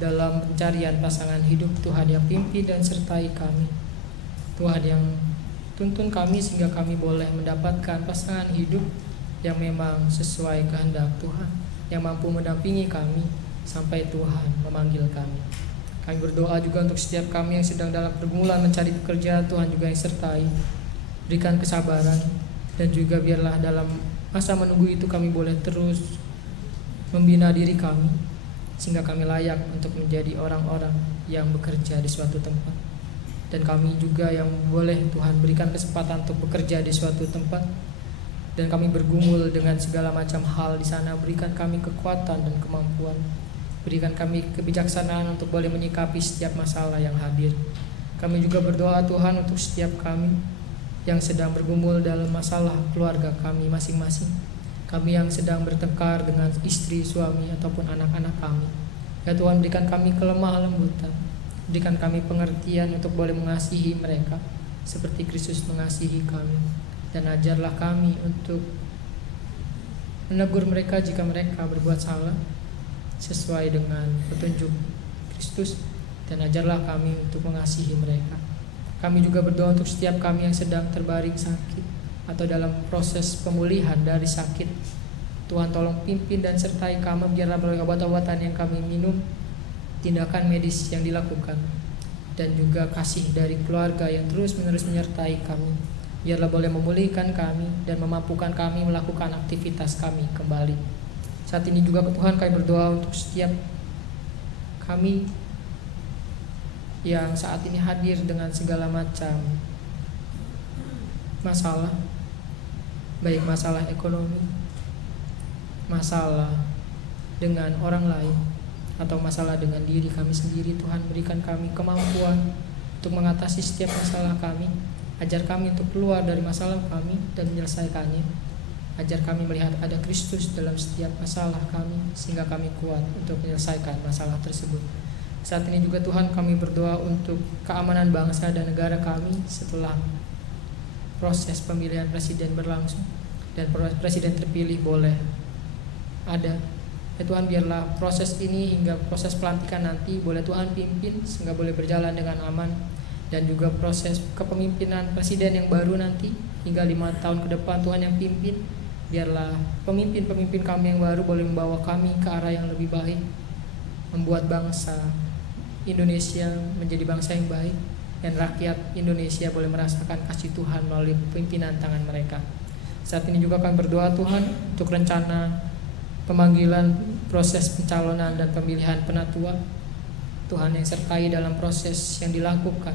dalam pencarian pasangan hidup. Tuhan yang pimpin dan sertai kami. Tuhan yang tuntun kami sehingga kami boleh mendapatkan pasangan hidup yang memang sesuai kehendak Tuhan, yang mampu mendampingi kami sampai Tuhan memanggil kami. Kami berdoa juga untuk setiap kami yang sedang dalam pergumulan mencari pekerjaan. Tuhan juga yang sertai, berikan kesabaran, dan juga biarlah dalam masa menunggu itu kami boleh terus membina diri kami sehingga kami layak untuk menjadi orang-orang yang bekerja di suatu tempat. Dan kami juga yang boleh Tuhan berikan kesempatan untuk bekerja di suatu tempat, dan kami bergumul dengan segala macam hal di sana. Berikan kami kekuatan dan kemampuan, berikan kami kebijaksanaan untuk boleh menyikapi setiap masalah yang hadir. Kami juga berdoa Tuhan untuk setiap kami yang sedang bergumul dalam masalah keluarga kami masing-masing, kami yang sedang bertengkar dengan istri, suami, ataupun anak-anak kami. Ya Tuhan, berikan kami kelemah lembutan, berikan kami pengertian untuk boleh mengasihi mereka seperti Kristus mengasihi kami. Dan ajarlah kami untuk menegur mereka jika mereka berbuat salah sesuai dengan petunjuk Kristus, dan ajarlah kami untuk mengasihi mereka. Kami juga berdoa untuk setiap kami yang sedang terbaring sakit atau dalam proses pemulihan dari sakit. Tuhan, tolong pimpin dan sertai kami, biarlah melalui obat-obatan yang kami minum, tindakan medis yang dilakukan, dan juga kasih dari keluarga yang terus-menerus menyertai kami, biarlah boleh memulihkan kami dan memampukan kami melakukan aktivitas kami kembali. Saat ini juga Tuhan, kami berdoa untuk setiap kami yang saat ini hadir dengan segala macam masalah, baik masalah ekonomi, masalah dengan orang lain, atau masalah dengan diri kami sendiri. Tuhan, berikan kami kemampuan untuk mengatasi setiap masalah kami. Ajar kami untuk keluar dari masalah kami dan menyelesaikannya. Ajar kami melihat ada Kristus dalam setiap masalah kami, sehingga kami kuat untuk menyelesaikan masalah tersebut. Saat ini juga Tuhan, kami berdoa untuk keamanan bangsa dan negara kami setelah proses pemilihan presiden berlangsung dan presiden terpilih boleh ada. Ya Tuhan, biarlah proses ini hingga proses pelantikan nanti boleh Tuhan pimpin sehingga boleh berjalan dengan aman, dan juga proses kepemimpinan presiden yang baru nanti hingga 5 tahun ke depan Tuhan yang pimpin. Biarlah pemimpin-pemimpin kami yang baru boleh membawa kami ke arah yang lebih baik, membuat bangsa Indonesia menjadi bangsa yang baik, dan rakyat Indonesia boleh merasakan kasih Tuhan melalui pimpinan tangan mereka. Saat ini juga kami berdoa Tuhan untuk rencana pemanggilan, proses pencalonan dan pemilihan penatua. Tuhan yang sertai dalam proses yang dilakukan,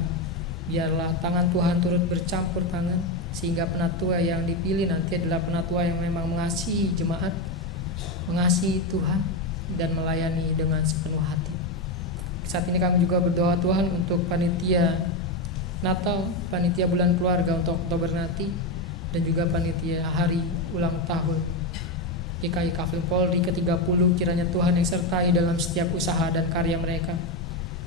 biarlah tangan Tuhan turut bercampur tangan sehingga penatua yang dipilih nanti adalah penatua yang memang mengasihi jemaat, mengasihi Tuhan, dan melayani dengan sepenuh hati. Saat ini kami juga berdoa Tuhan untuk panitia Natal, panitia bulan keluarga untuk Oktober nanti, dan juga panitia hari ulang tahun GKI Kavling Polri ke-30. Kiranya Tuhan yang sertai dalam setiap usaha dan karya mereka.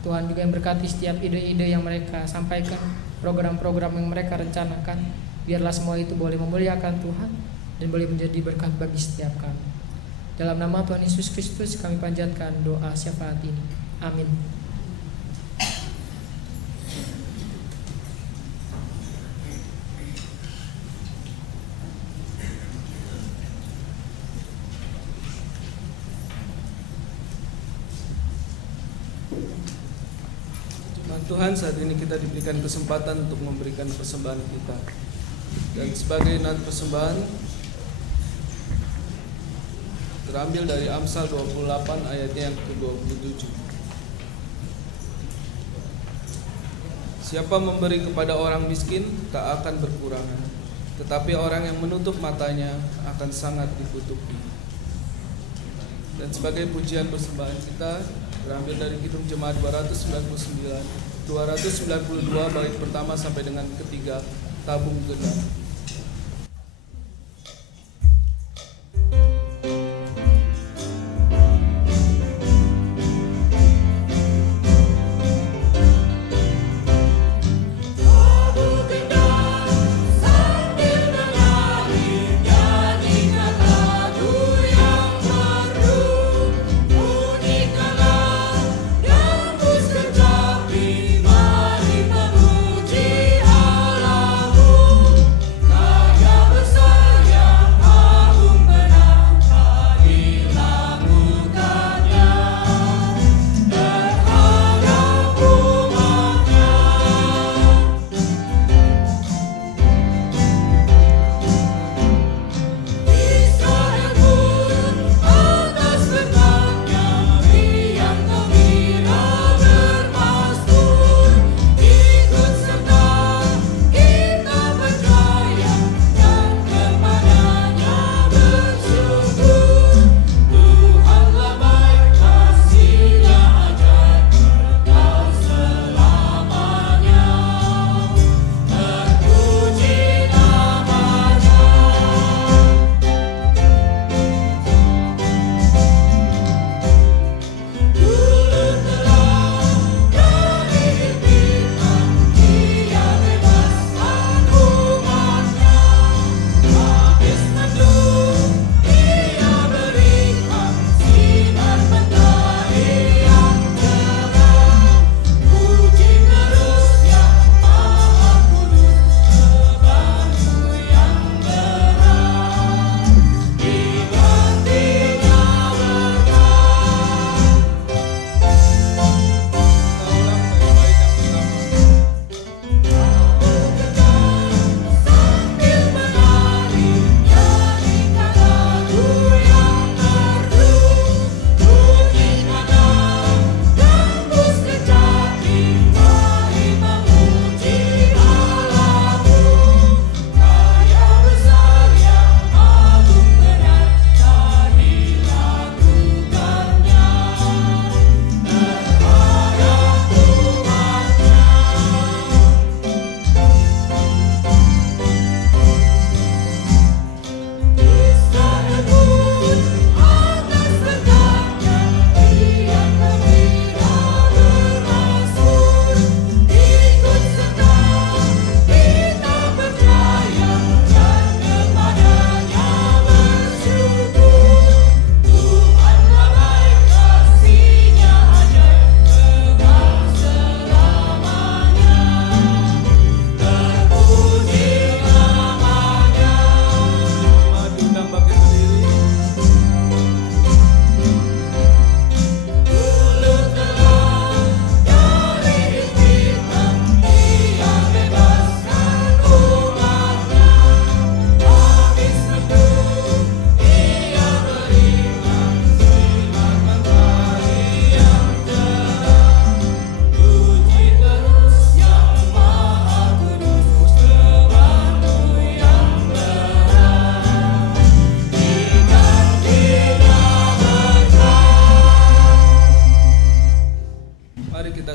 Tuhan juga yang berkati setiap ide-ide yang mereka sampaikan, program-program yang mereka rencanakan, Biarlah semua itu boleh memuliakan Tuhan dan boleh menjadi berkat bagi setiap kami. Dalam nama Tuhan Yesus Kristus kami panjatkan doa syafaat ini. Amin. Tuhan, saat ini kita diberikan kesempatan untuk memberikan persembahan kita. Dan sebagai nat persembahan terambil dari Amsal 28 ayatnya yang ke-27. Siapa memberi kepada orang miskin tak akan berkurangan, tetapi orang yang menutup matanya akan sangat dikutuki. Dan sebagai pujian persembahan kita terambil dari Kidung Jemaat 292 bait pertama sampai dengan ketiga, tabung genap.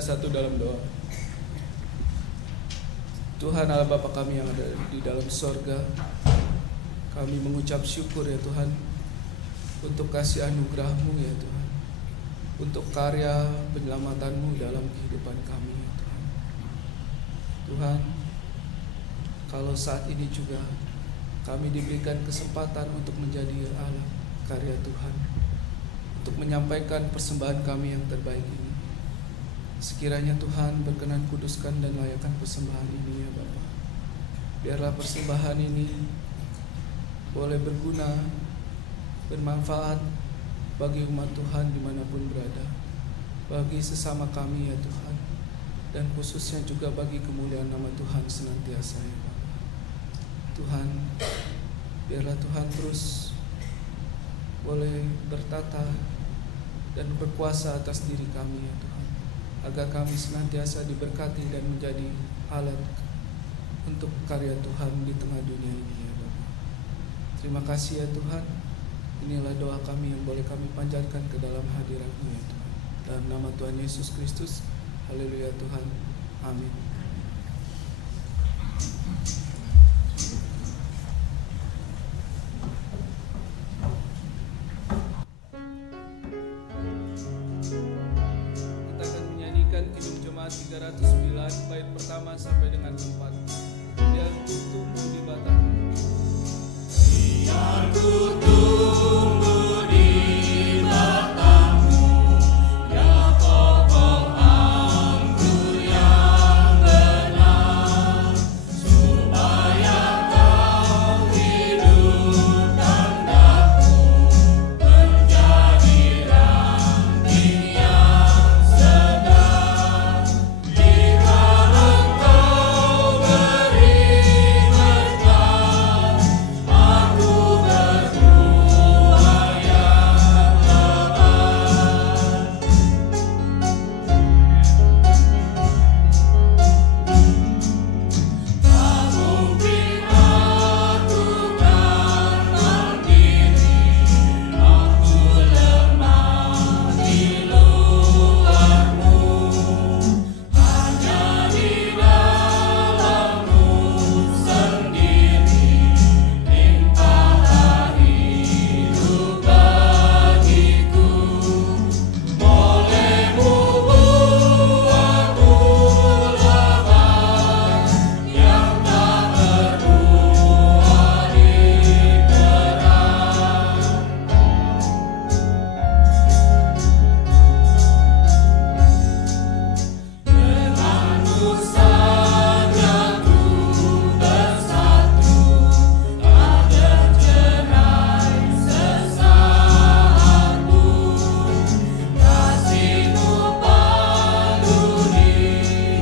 satu dalam doa. Tuhan Allah Bapa kami yang ada di dalam sorga, kami mengucap syukur ya Tuhan untuk kasih anugerah-Mu ya Tuhan, untuk karya penyelamatan-Mu dalam kehidupan kami ya Tuhan. Tuhan, kalau saat ini juga kami diberikan kesempatan untuk menjadi alat karya Tuhan, untuk menyampaikan persembahan kami yang terbaik ini. Sekiranya Tuhan berkenan kuduskan dan layakkan persembahan ini ya Bapa. Biarlah persembahan ini boleh berguna, bermanfaat bagi umat Tuhan dimanapun berada, bagi sesama kami ya Tuhan, dan khususnya juga bagi kemuliaan nama Tuhan senantiasa ya Bapa. Tuhan, biarlah Tuhan terus boleh bertata dan berkuasa atas diri kami ya Tuhan, agar kami senantiasa diberkati dan menjadi alat untuk karya Tuhan di tengah dunia ini ya Bapa. Terima kasih ya Tuhan. Inilah doa kami yang boleh kami panjatkan ke dalam hadirat-Mu ya Tuhan. Dalam nama Tuhan Yesus Kristus. Haleluya Tuhan. Amin. Kita akan menyanyikan Kidung Jemaat 309 bait pertama sampai dengan 4. Biar ku tumbuh di batang-Mu. Biar ku tumbuh di batang-Mu, ya pokok anggur yang benar, supaya Kau hidupkan daku menjadi ranting yang sedang. Jika Engkau beri berkat, aku berbuah yang lebat. Tak mungkin aku kan mandiri, aku lemah di luar-Mu, hanya di dalam-Mu sendiri limpahlah hidup bagiku. Oleh-Mu buahku lebat yang tak berbuah di terang. Dengan-Mu saja ku bersatu, tak tercerai sesaatku. Kasih-Mu pandu di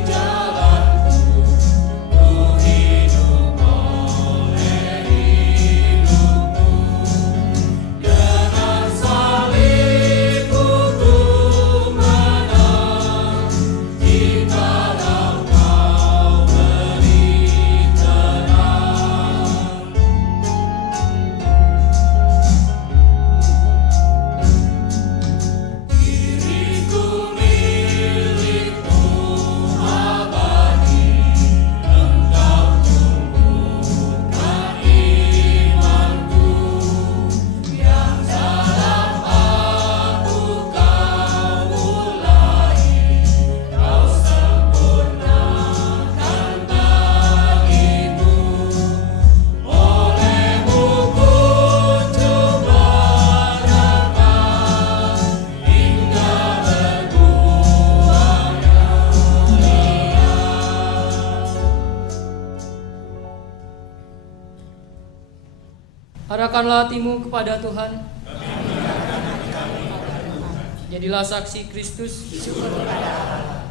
jalanku, ku hidup oleh hidup-Mu. Dengan salib-Mu ku menang, jikalau Kau beri terang. Diriku milik-Mu abadi, Engkau tumbuhkan imanku. Yang dalam aku Kau mulai, Kau sempurnakan bagiku. Oleh-Mu ku coba dapat hingga berbuah yang liat. Arahkanlah hatimu kepada Tuhan. Jadilah saksi Kristus.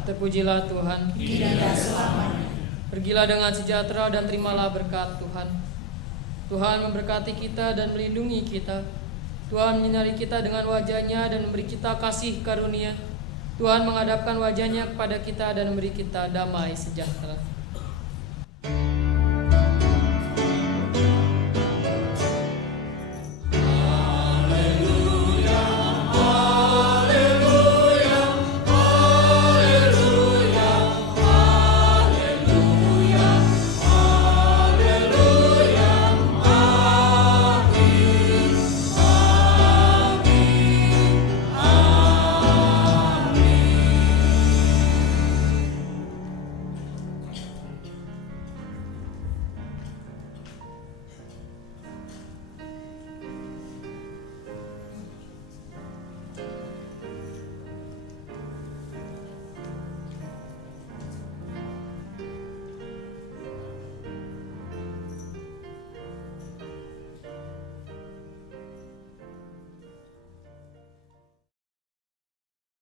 Terpujilah Tuhan. Pergilah dengan sejahtera dan terimalah berkat Tuhan. Tuhan memberkati kita dan melindungi kita. Tuhan menyinari kita dengan wajah-Nya dan memberi kita kasih karunia. Tuhan menghadapkan wajah-Nya kepada kita dan memberi kita damai sejahtera.